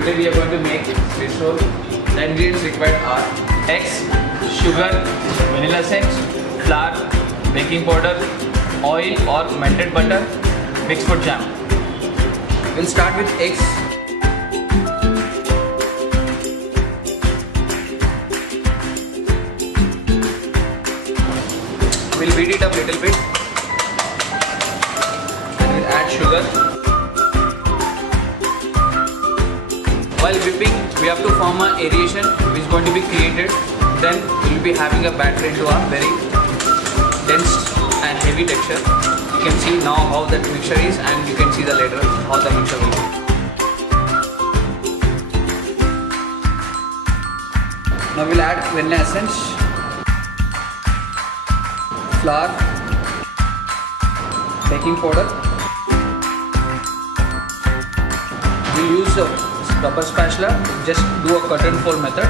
Today we are going to make fish roll. The ingredients required are eggs, sugar, vanilla essence, flour, baking powder, oil or melted butter, mixed fruit jam. We'll start with eggs. We'll beat it up a little bit. Then we'll add sugar. While whipping, we have to form an aeration which is going to be created. Then we will be having a batter into a very dense and heavy texture. You can see now how that mixture is, and you can see the later how the mixture will be. Now we'll add vanilla essence, flour, baking powder. We'll use a rubber spatula, just do a cut and fold method.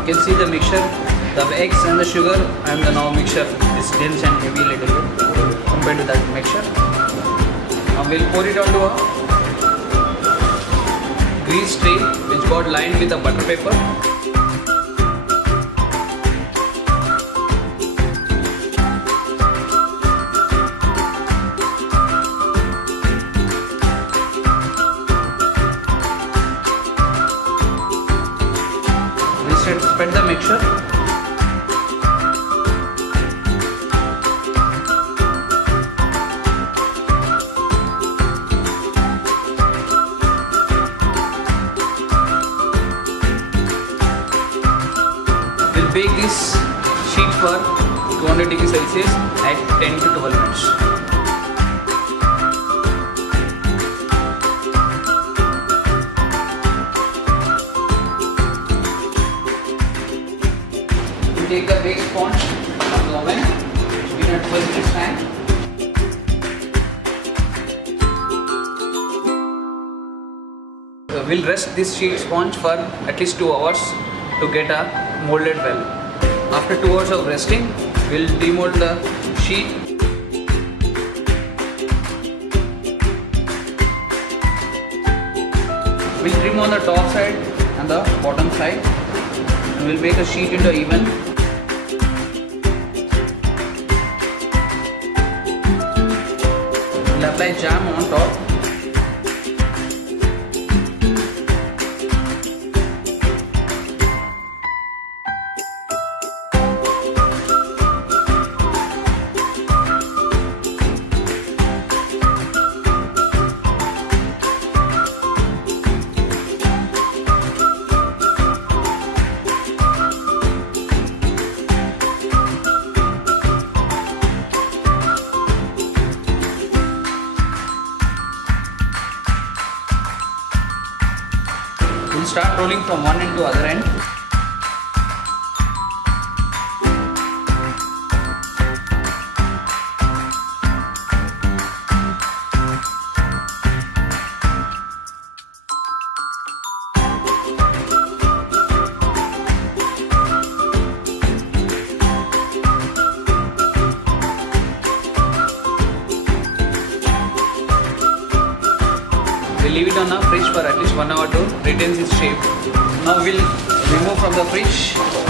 You can see the mixture, the eggs and the sugar and the now mixture is dense and heavy a little bit compared to that mixture. Now we'll pour it onto a grease tray which got lined with a butter paper. Spread the mixture. We'll bake this sheet for 200 degrees Celsius at 10 to 12 minutes. Take the bake sponge from the oven in a 12 minutes time. We'll rest this sheet sponge for at least 2 hours to get a molded well. After 2 hours of resting, we'll demold the sheet. We'll trim on the top side and the bottom side, and we'll make a sheet into even. Apply jam on top. We'll start rolling from one end to other end. We'll leave it on the fridge for at least 1 hour to retain its shape. Now we'll remove from the fridge.